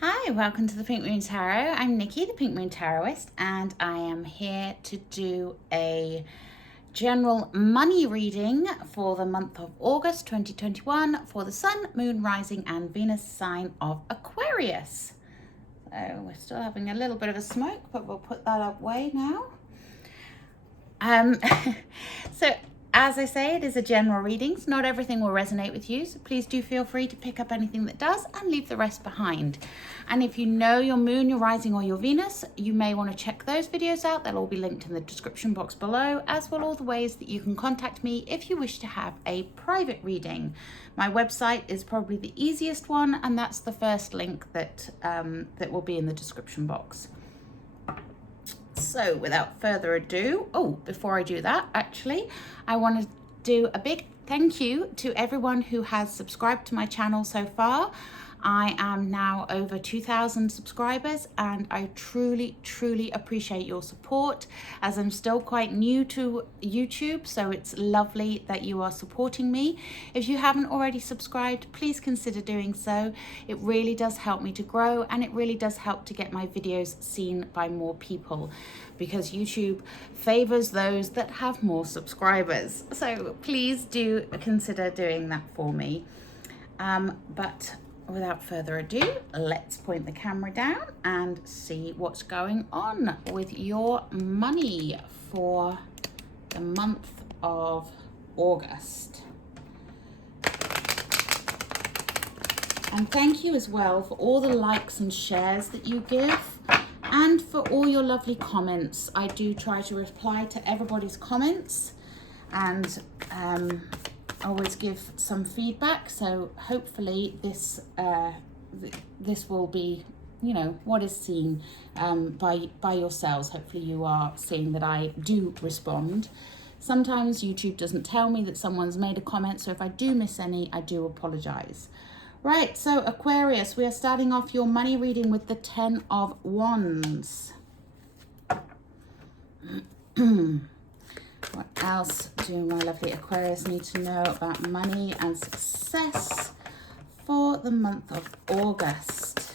Hi, welcome to the Pink Moon Tarot. I'm Nikki, the Pink Moon Tarotist, and I am here to do a general money reading for the month of August 2021 for the Sun, Moon, Rising, and Venus sign of Aquarius. So we're still having a little bit of a smoke, but we'll put that away now. So as I say, it is a general reading, so not everything will resonate with you, so please do feel free to pick up anything that does and leave the rest behind. And if you know your moon, your rising, or your Venus, you may want to check those videos out. They'll all be linked in the description box below, as will all the ways that you can contact me if you wish to have a private reading. My website is probably the easiest one, and that's the first link that will be in the description box. So without further ado, before I do that, actually, I want to do a big thank you to everyone who has subscribed to my channel so far. I am now over 2,000 subscribers, and I truly appreciate your support, as I'm still quite new to YouTube, so it's lovely that you are supporting me. If you haven't already subscribed, please consider doing so. It really does help me to grow, and it really does help to get my videos seen by more people, because YouTube favors those that have more subscribers. So please do consider doing that for me. But without further ado, let's point the camera down and see what's going on with your money for the month of August. And thank you as well for all the likes and shares that you give, and for all your lovely comments. I do try to reply to everybody's comments, and always give some feedback, so hopefully this will be, you know, what is seen by yourselves. Hopefully you are seeing that I do respond. Sometimes YouTube doesn't tell me that someone's made a comment, so if I do miss any, I do apologize. Right, so Aquarius, we are starting off your money reading with the 10 of Wands. What else do my lovely Aquarius need to know about money and success for the month of August?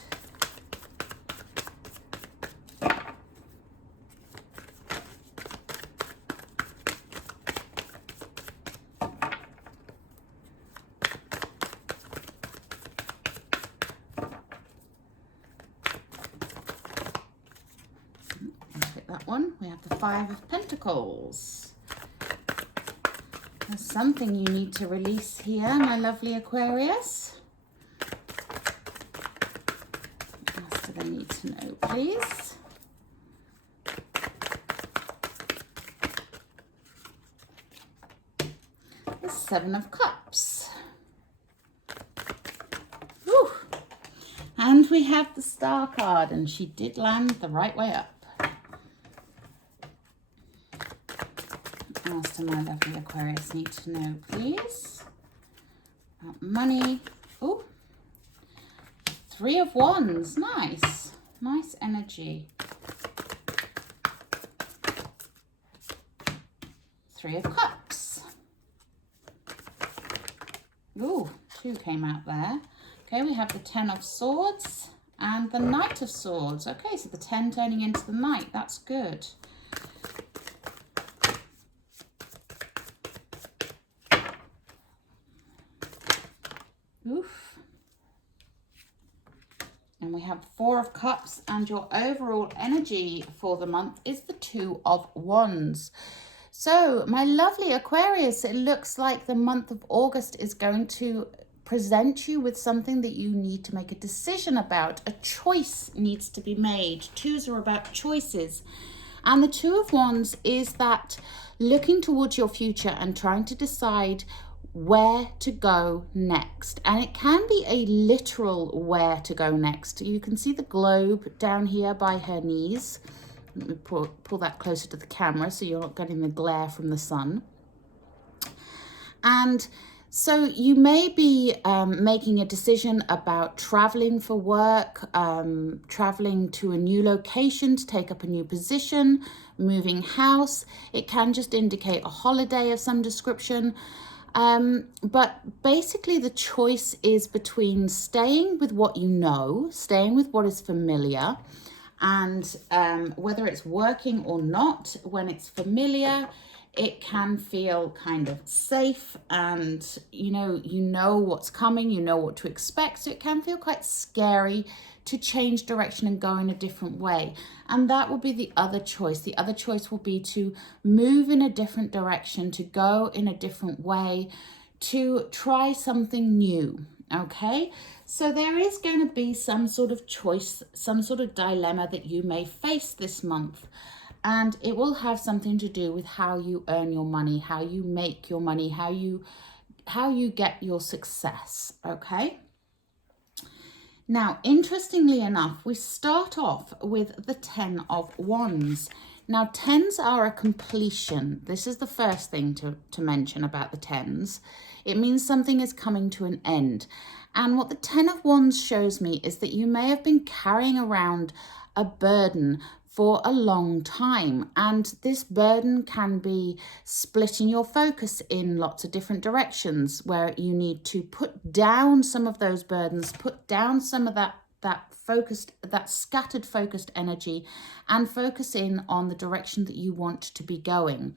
Pick that one. We have the 5 of Pentacles. There's something you need to release here, my lovely Aquarius. What else do they need to know, please? The 7 of Cups. Whew. And we have the Star card, and she did land the right way up. What else do my lovely Aquarius need to know, please? About money. Oh, 3 of Wands. Nice. Nice energy. 3 of Cups. Ooh, 2 came out there. Okay, we have the 10 of Swords and the Knight of Swords. Okay, so the 10 turning into the Knight. That's good. Oof. And we have 4 of Cups, and your overall energy for the month is the 2 of Wands. So my lovely Aquarius, it looks like the month of August is going to present you with something that you need to make a decision about. A choice needs to be made. 2s are about choices. And the 2 of Wands is that looking towards your future and trying to decide where to go next. And it can be a literal where to go next. You can see the globe down here by her knees. Let me pull that closer to the camera so you're not getting the glare from the sun. And so you may be making a decision about traveling for work, traveling to a new location to take up a new position, moving house. It can just indicate a holiday of some description. But basically the choice is between staying with what you know, staying with what is familiar, and whether it's working or not. When it's familiar, it can feel kind of safe, and you know what's coming, you know what to expect, so it can feel quite scary to change direction and go in a different way. And that will be the other choice. The other choice will be to move in a different direction, to go in a different way, to try something new. Okay, so there is going to be some sort of choice, some sort of dilemma that you may face this month. And it will have something to do with how you earn your money, how you make your money, how you get your success. Okay. Now, interestingly enough, we start off with the 10 of Wands. Now, 10s are a completion. This is the first thing to mention about the 10s. It means something is coming to an end. And what the 10 of Wands shows me is that you may have been carrying around a burden for a long time, and this burden can be splitting your focus in lots of different directions, where you need to put down some of those burdens, put down some of that scattered focused energy, and focus in on the direction that you want to be going.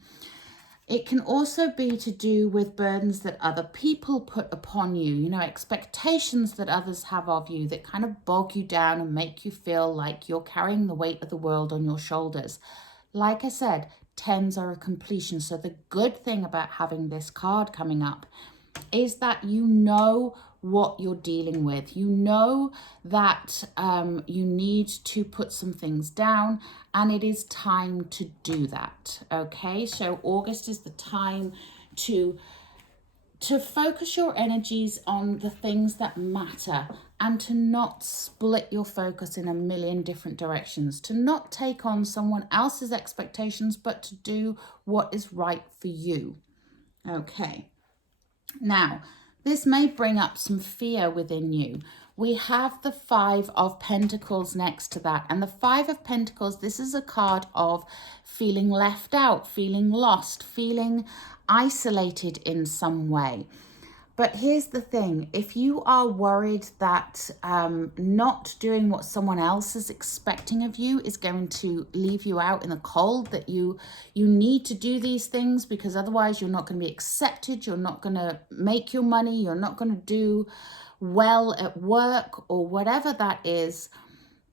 It can also be to do with burdens that other people put upon you, expectations that others have of you that kind of bog you down and make you feel like you're carrying the weight of the world on your shoulders. Like I said, 10s are a completion. So the good thing about having this card coming up is that you know what you're dealing with. You know that you need to put some things down, and it is time to do that. Okay, so August is the time to focus your energies on the things that matter, and to not split your focus in a million different directions, to not take on someone else's expectations, but to do what is right for you. Okay. Now, this may bring up some fear within you. We have the 5 of Pentacles next to that. And the 5 of Pentacles, this is a card of feeling left out, feeling lost, feeling isolated in some way. But here's the thing, if you are worried that not doing what someone else is expecting of you is going to leave you out in the cold, that you need to do these things because otherwise you're not going to be accepted, you're not going to make your money, you're not going to do well at work or whatever that is,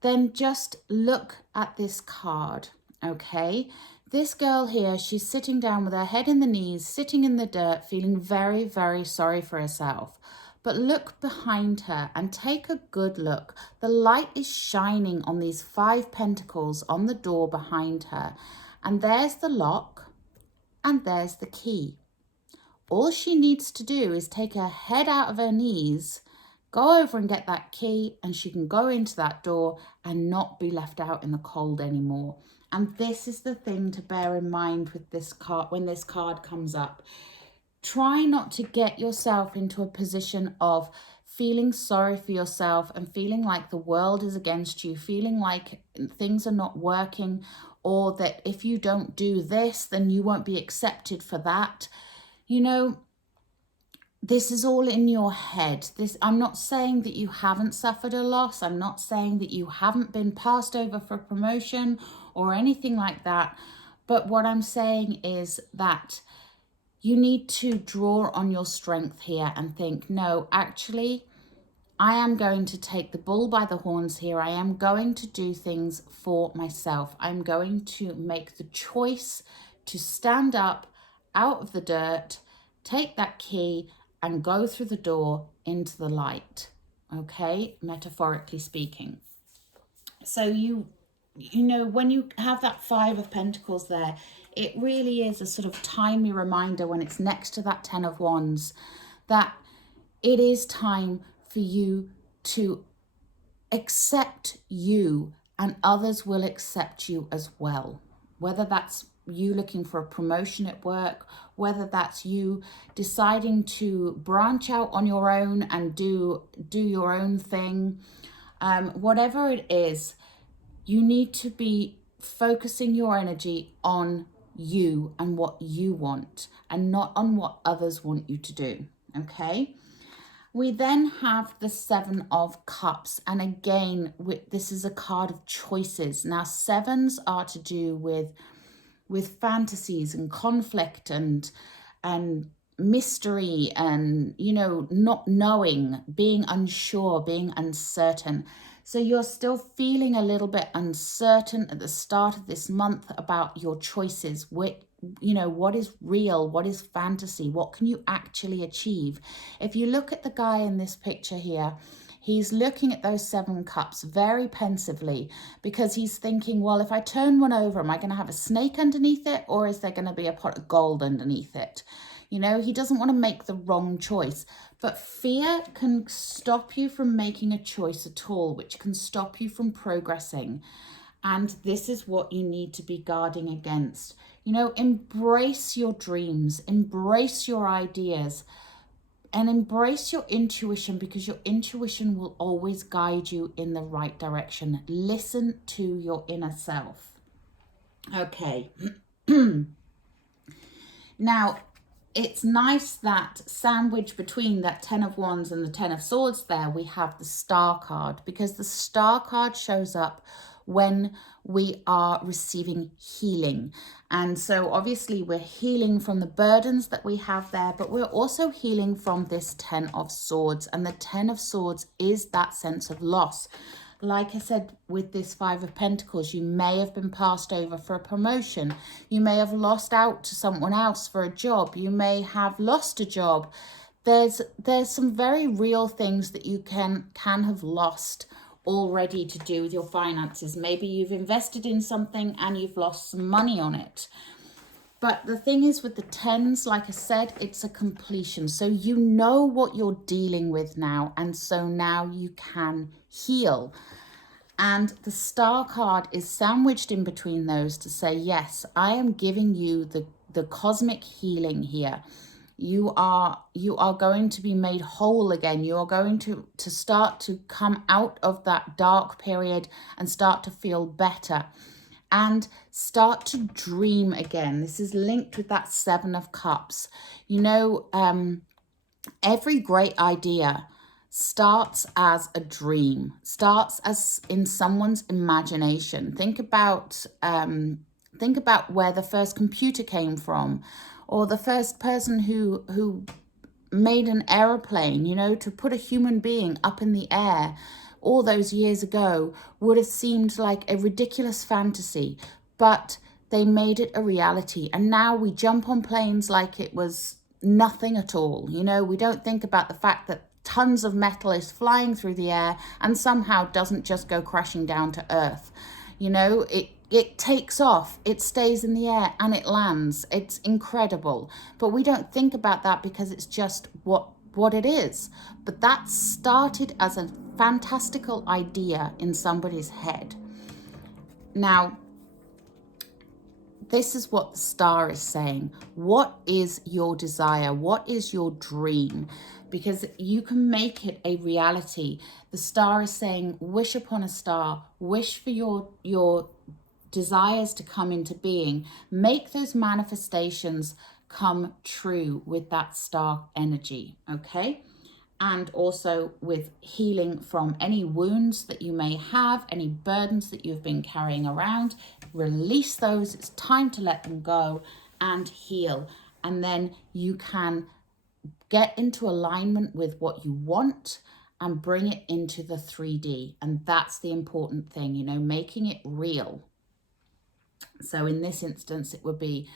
then just look at this card, okay? This girl here, she's sitting down with her head in the knees, sitting in the dirt, feeling very, very sorry for herself. But look behind her and take a good look. The light is shining on these 5 pentacles on the door behind her. And there's the lock and there's the key. All she needs to do is take her head out of her knees, go over and get that key, and she can go into that door and not be left out in the cold anymore. And this is the thing to bear in mind with this card when this card comes up. Try not to get yourself into a position of feeling sorry for yourself and feeling like the world is against you, feeling like things are not working, or that if you don't do this, then you won't be accepted for that. This is all in your head. I'm not saying that you haven't suffered a loss. I'm not saying that you haven't been passed over for promotion or anything like that. But what I'm saying is that you need to draw on your strength here and think, no, actually, I am going to take the bull by the horns here. I am going to do things for myself. I'm going to make the choice to stand up out of the dirt, take that key, and go through the door into the light, okay, metaphorically speaking. So when you have that 5 of Pentacles there, it really is a sort of timely reminder when it's next to that 10 of Wands that it is time for you to accept you, and others will accept you as well. Whether that's you looking for a promotion at work, whether that's you deciding to branch out on your own and do your own thing, whatever it is, you need to be focusing your energy on you and what you want, and not on what others want you to do. Okay. We then have the Seven of Cups. And again, this is a card of choices. Now, sevens are to do with fantasies and conflict and mystery and, you know, not knowing, being unsure, being uncertain. So you're still feeling a little bit uncertain at the start of this month about your choices. You know, what is real? What is fantasy? What can you actually achieve? If you look at the guy in this picture here, he's looking at those 7 cups very pensively, because he's thinking, well, if I turn one over, am I going to have a snake underneath it, or is there going to be a pot of gold underneath it? You know, he doesn't want to make the wrong choice. But fear can stop you from making a choice at all, which can stop you from progressing. And this is what you need to be guarding against. You know, embrace your dreams, embrace your ideas, and embrace your intuition, because your intuition will always guide you in the right direction. Listen to your inner self. Okay. Now, it's nice that sandwiched between that 10 of Wands and the 10 of Swords there, we have the Star card, because the Star card shows up when we are receiving healing. And so obviously we're healing from the burdens that we have there, but we're also healing from this 10 of Swords. And the 10 of Swords is that sense of loss. Like I said, with this 5 of Pentacles, you may have been passed over for a promotion. You may have lost out to someone else for a job. You may have lost a job. There's some very real things that you can have lost already to do with your finances. Maybe you've invested in something and you've lost some money on it. But the thing is with the 10s, like I said, it's a completion. So you know what you're dealing with now. And so now you can heal. And the Star card is sandwiched in between those to say, yes, I am giving you the cosmic healing here. You are going to be made whole again. You are going to start to come out of that dark period and start to feel better and start to dream again. This is linked with that 7 of Cups. You know, every great idea starts as a dream, starts as in someone's imagination. Think about where the first computer came from, or the first person who made an aeroplane, you know, to put a human being up in the air all those years ago would have seemed like a ridiculous fantasy, but they made it a reality. And now we jump on planes like it was nothing at all. You know, we don't think about the fact that tons of metal is flying through the air and somehow doesn't just go crashing down to earth. You know, it takes off, it stays in the air, and it lands. It's incredible. But we don't think about that because it's just what it is. But that started as a fantastical idea in somebody's head. Now, this is what the Star is saying. What is your desire? What is your dream? Because you can make it a reality. The Star is saying, wish upon a star, wish for your desires to come into being. Make those manifestations come true with that Star energy, okay? And also with healing from any wounds that you may have, any burdens that you've been carrying around. Release those. It's time to let them go and heal. And then you can get into alignment with what you want and bring it into the 3D. And that's the important thing, you know, making it real. So in this instance, it would be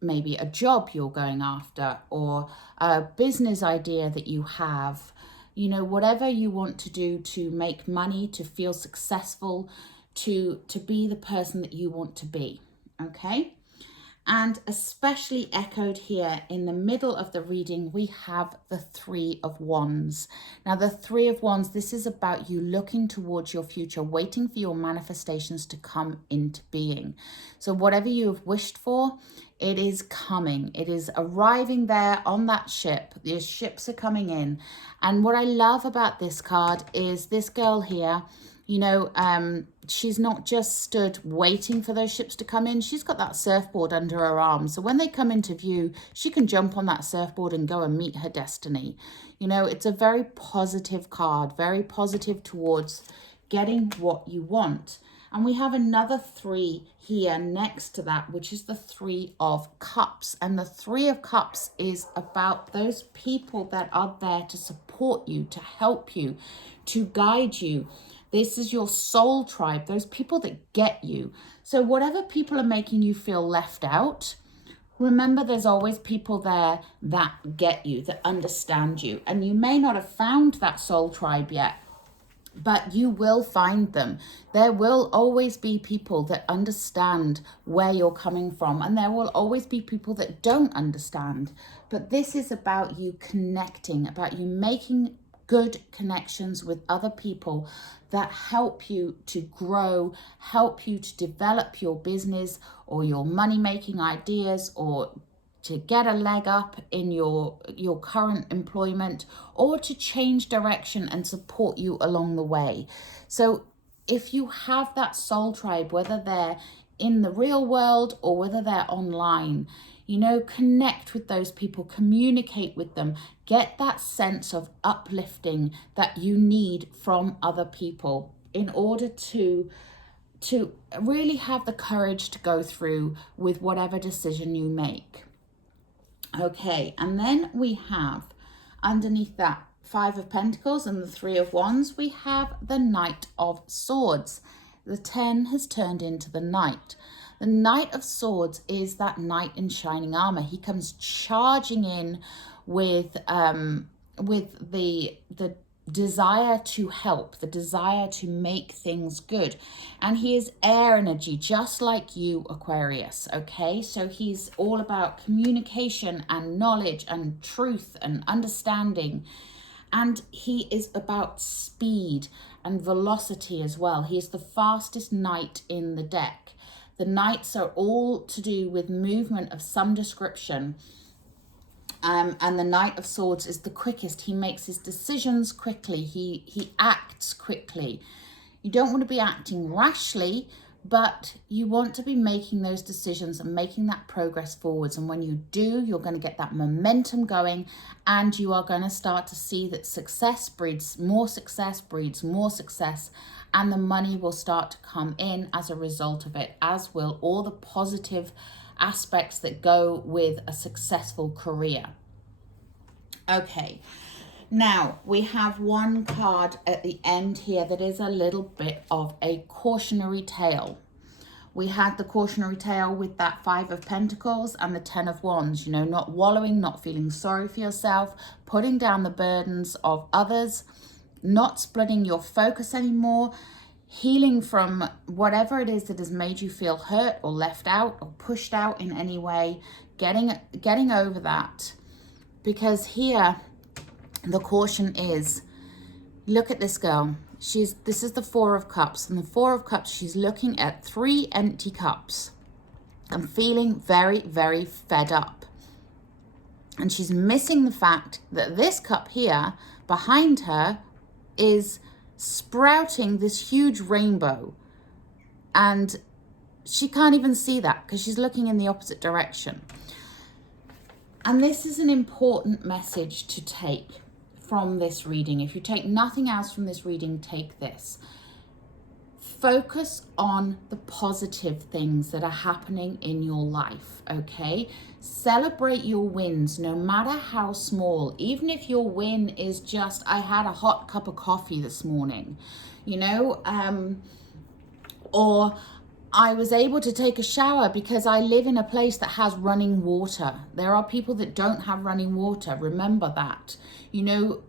maybe a job you're going after, or a business idea that you have, you know, whatever you want to do to make money, to feel successful, to be the person that you want to be, okay? And especially echoed here in the middle of the reading, we have the 3 of Wands. Now, the 3 of Wands, this is about you looking towards your future, waiting for your manifestations to come into being. So whatever you have wished for, it is coming. It is arriving there on that ship. The ships are coming in. And what I love about this card is this girl here You know, she's not just stood waiting for those ships to come in. She's got that surfboard under her arm. So when they come into view, she can jump on that surfboard and go and meet her destiny. You know, it's a very positive card, very positive towards getting what you want. And we have another 3 here next to that, which is the 3 of Cups. And the 3 of Cups is about those people that are there to support you, to help you, to guide you. This is your soul tribe, those people that get you. So whatever people are making you feel left out, remember there's always people there that get you, that understand you. And you may not have found that soul tribe yet, but you will find them. There will always be people that understand where you're coming from, and there will always be people that don't understand. But this is about you connecting, about you making good connections with other people that help you to grow, help you to develop your business or your money-making ideas, or to get a leg up in your current employment, or to change direction and support you along the way. So if you have that soul tribe, whether they're in the real world or whether they're online, you know, connect with those people, communicate with them, get that sense of uplifting that you need from other people in order to really have the courage to go through with whatever decision you make. Okay, and then we have underneath that 5 of Pentacles and the 3 of Wands, we have the Knight of Swords. The 10 has turned into the Knight. The Knight of Swords is that knight in shining armor. He comes charging in with the desire to help, the desire to make things good. And he is air energy, just like you, Aquarius, okay? So he's all about communication and knowledge and truth and understanding. And he is about speed and velocity as well. He is the fastest knight in the deck. The knights are all to do with movement of some description. And the Knight of Swords is the quickest. He makes his decisions quickly. He acts quickly. You don't want to be acting rashly, but you want to be making those decisions and making that progress forwards. And when you do, you're going to get that momentum going, and you are going to start to see that success breeds more success, and the money will start to come in as a result of it, as will all the positive aspects that go with a successful career. Okay, now we have one card at the end here that is a little bit of a cautionary tale. We had the cautionary tale with that 5 of Pentacles and the 10 of Wands, you know, not wallowing, not feeling sorry for yourself, putting down the burdens of others, not splitting your focus anymore, healing from whatever it is that has made you feel hurt or left out or pushed out in any way, getting over that. Because here the caution is, look at this girl. This is the 4 of Cups, and the 4 of Cups, she's looking at 3 empty cups and feeling very, very fed up. And she's missing the fact that this cup here behind her is sprouting this huge rainbow, and she can't even see that because she's looking in the opposite direction. And this is an important message to take from this reading. If you take nothing else from this reading, take this. Focus on the positive things that are happening in your life, okay? Celebrate your wins, no matter how small. Even if your win is just, I had a hot cup of coffee this morning, you know, or I was able to take a shower because I live in a place that has running water. There are people that don't have running water. Remember that. You know,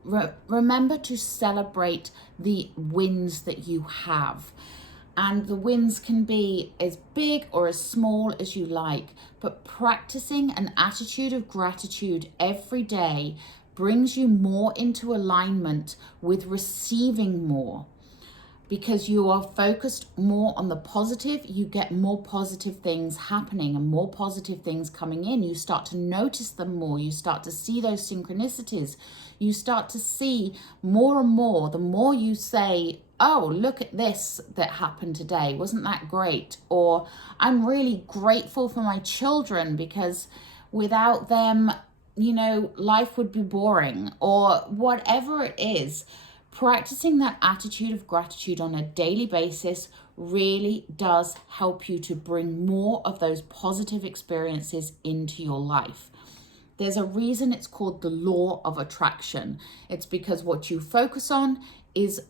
remember to celebrate the wins that you have. And the wins can be as big or as small as you like. But practicing an attitude of gratitude every day brings you more into alignment with receiving more. Because you are focused more on the positive, you get more positive things happening and more positive things coming in. You start to notice them more. You start to see those synchronicities. You start to see more and more. The more you say, oh, look at this that happened today. Wasn't that great? Or I'm really grateful for my children because without them, you know, life would be boring, or whatever it is. Practicing that attitude of gratitude on a daily basis really does help you to bring more of those positive experiences into your life. There's a reason it's called the law of attraction. It's because what you focus on is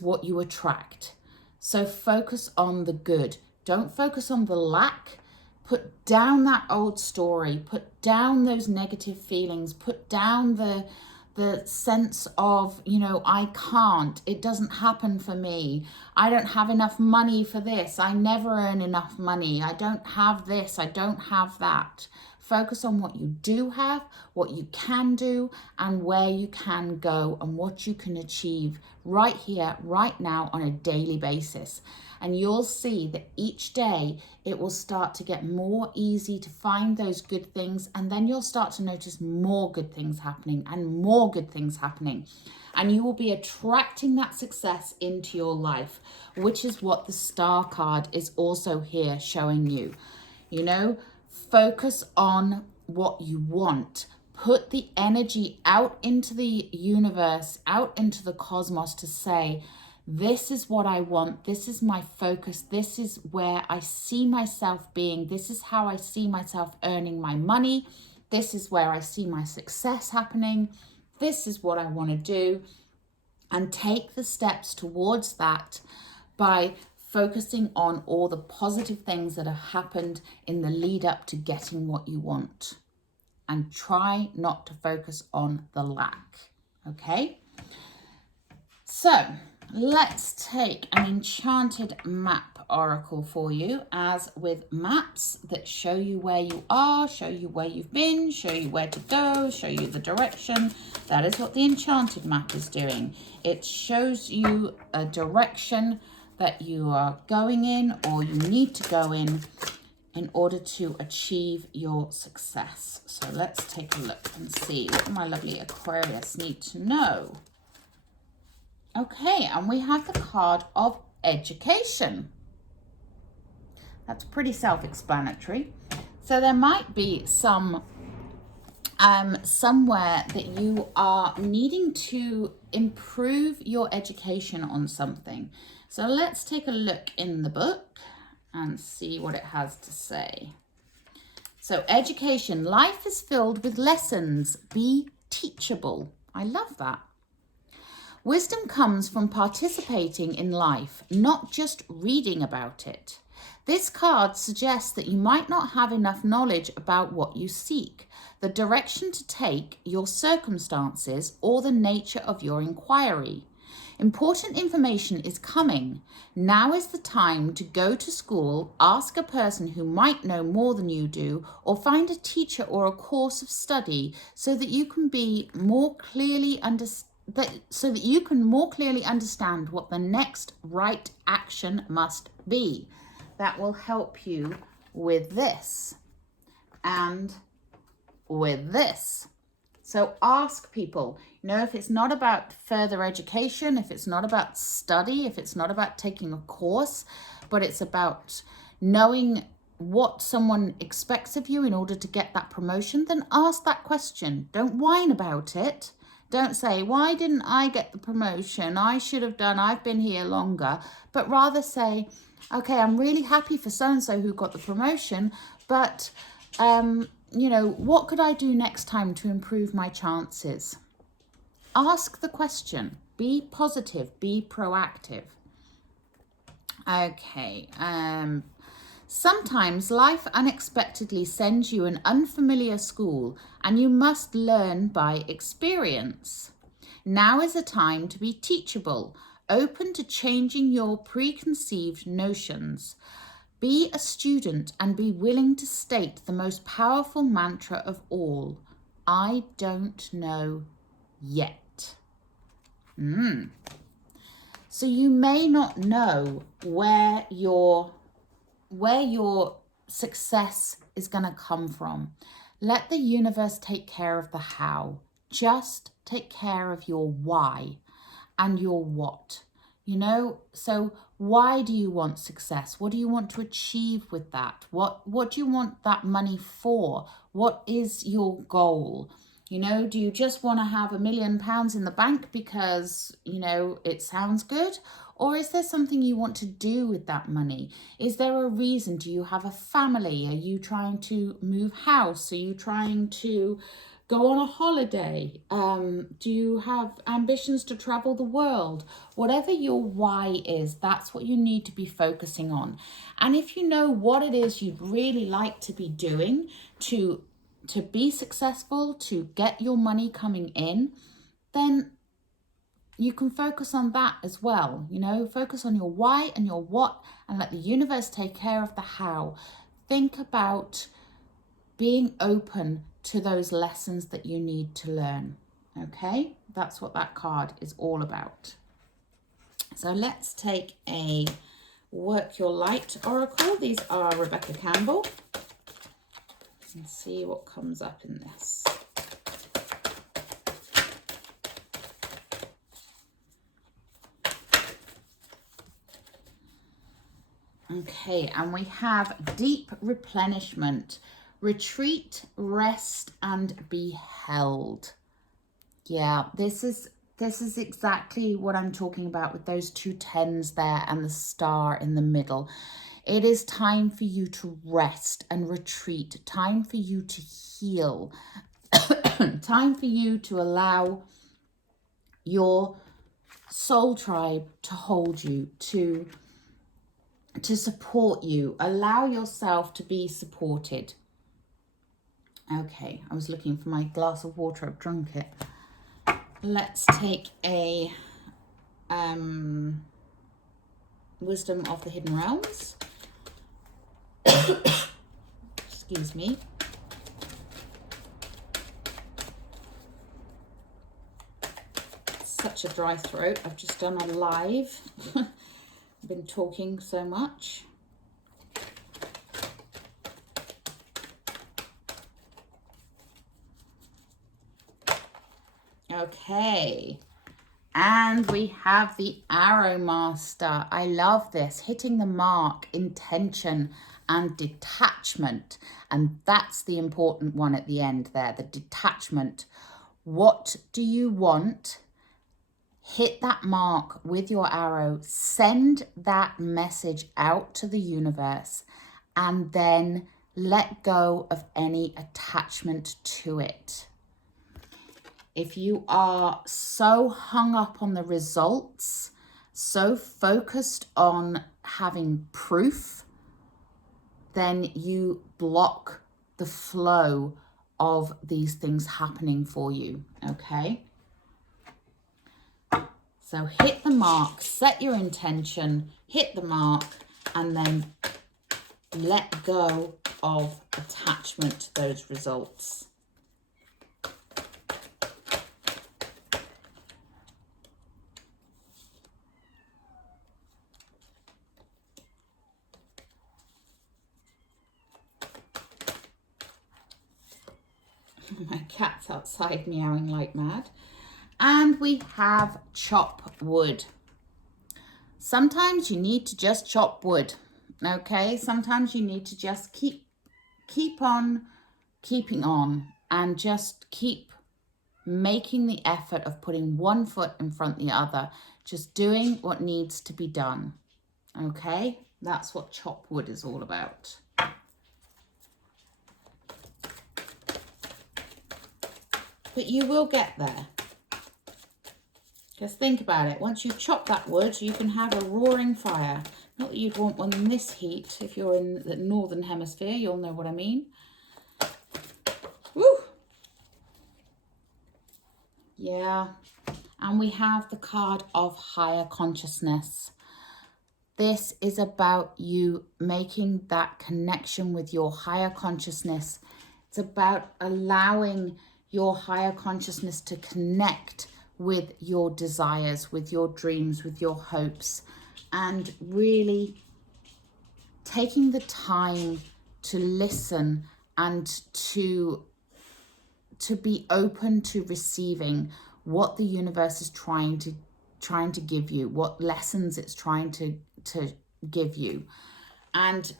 what you attract. So focus on the good. Don't focus on the lack. Put down that old story. Put down those negative feelings. Put down the sense of, you know, I can't, it doesn't happen for me, I don't have enough money for this, I never earn enough money, I don't have this, I don't have that. Focus on what you do have, what you can do, and where you can go, and what you can achieve right here, right now, on a daily basis. And you'll see that each day it will start to get more easy to find those good things. And then you'll start to notice more good things happening and more good things happening. And you will be attracting that success into your life, which is what the star card is also here showing you. You know, focus on what you want. Put the energy out into the universe, out into the cosmos to say, this is what I want. This is my focus. This is where I see myself being. This is how I see myself earning my money. This is where I see my success happening. This is what I want to do. And take the steps towards that by focusing on all the positive things that have happened in the lead up to getting what you want. And try not to focus on the lack. Okay? So let's take an enchanted map oracle for you, as with maps that show you where you are, show you where you've been, show you where to go, show you the direction. That is what the enchanted map is doing. It shows you a direction that you are going in, or you need to go in order to achieve your success. So let's take a look and see what my lovely Aquarius need to know. Okay, and we have the card of education. That's pretty self-explanatory. So there might be some somewhere that you are needing to improve your education on something. So let's take a look in the book and see what it has to say. So education, life is filled with lessons. Be teachable. I love that. Wisdom comes from participating in life, not just reading about it. This card suggests that you might not have enough knowledge about what you seek, the direction to take, your circumstances, or the nature of your inquiry. Important information is coming. Now is the time to go to school, ask a person who might know more than you do, or find a teacher or a course of study so that you can more clearly understand what the next right action must be. That will help you with this and with this. So ask people, you know, if it's not about further education, if it's not about study, if it's not about taking a course, but it's about knowing what someone expects of you in order to get that promotion, then ask that question. Don't whine about it. Don't say, why didn't I get the promotion? I should have done, I've been here longer. But rather say, okay, I'm really happy for so-and-so who got the promotion, but, you know, what could I do next time to improve my chances? Ask the question. Be positive. Be proactive. Okay. Sometimes life unexpectedly sends you an unfamiliar school and you must learn by experience. Now is a time to be teachable, open to changing your preconceived notions. Be a student and be willing to state the most powerful mantra of all. I don't know yet. So you may not know where your success is going to come from. Let the universe take care of the how. Just take care of your why and your what. You know, so why do you want success? What do you want to achieve with that? What do you want that money for? What is your goal? You know, do you just want to have £1 million in the bank because, you know, it sounds good? Or is there something you want to do with that money? Is there a reason? Do you have a family? Are you trying to move house? Are you trying to go on a holiday? Do you have ambitions to travel the world? Whatever your why is, that's what you need to be focusing on. And if you know what it is you'd really like to be doing to be successful, to get your money coming in, then you can focus on that as well. You know, focus on your why and your what, and let the universe take care of the how. Think about being open to those lessons that you need to learn. Okay, that's what that card is all about. So let's take a Work Your Light Oracle. These are Rebecca Campbell. And see what comes up in this. Okay, and we have deep replenishment, retreat, rest, and be held. Yeah, this is exactly what I'm talking about with those 2 tens there and the star in the middle. It is time for you to rest and retreat, time for you to heal, time for you to allow your soul tribe to hold you, to support you. Allow yourself to be supported. Okay, I was looking for my glass of water. I've drunk it. Let's take a Wisdom of the Hidden Realms. Excuse me. Such a dry throat. I've just done a live. I've been talking so much. Okay, and we have the Arrow Master. I love this. Hitting the mark, intention, and detachment. And that's the important one at the end there, the detachment. What do you want? Hit that mark with your arrow. Send that message out to the universe, and then let go of any attachment to it. If you are so hung up on the results, so focused on having proof, then you block the flow of these things happening for you, okay? So hit the mark, set your intention, hit the mark, and then let go of attachment to those results. My cat's outside meowing like mad. And we have chop wood. Sometimes you need to just chop wood, okay? Sometimes you need to just keep on keeping on and just keep making the effort of putting one foot in front of the other, just doing what needs to be done, okay? That's what chop wood is all about. But you will get there. Just think about it. Once you've chopped that wood, you can have a roaring fire. Not that you'd want one in this heat. If you're in the northern hemisphere, you'll know what I mean. Woo! Yeah. And we have the card of higher consciousness. This is about you making that connection with your higher consciousness. It's about allowing your higher consciousness to connect with your desires, with your dreams, with your hopes, and really taking the time to listen and to be open to receiving what the universe is trying trying to give you, what lessons it's trying to give you. And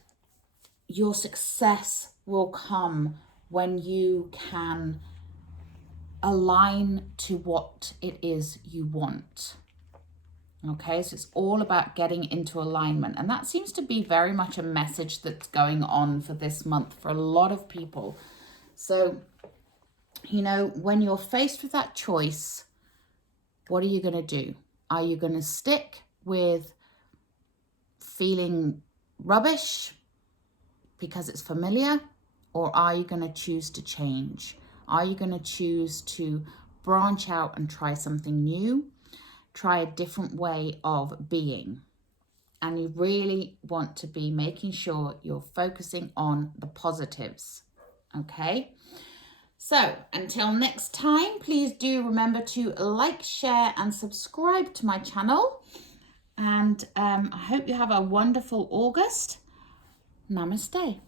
your success will come when you can align to what it is you want. Okay, so it's all about getting into alignment. And that seems to be very much a message that's going on for this month for a lot of people. So, you know, when you're faced with that choice, what are you going to do? Are you going to stick with feeling rubbish because it's familiar? Or are you going to choose to change? Are you going to choose to branch out and try something new? Try a different way of being. And you really want to be making sure you're focusing on the positives. Okay? So until next time, please do remember to like, share, and subscribe to my channel. And I hope you have a wonderful August. Namaste.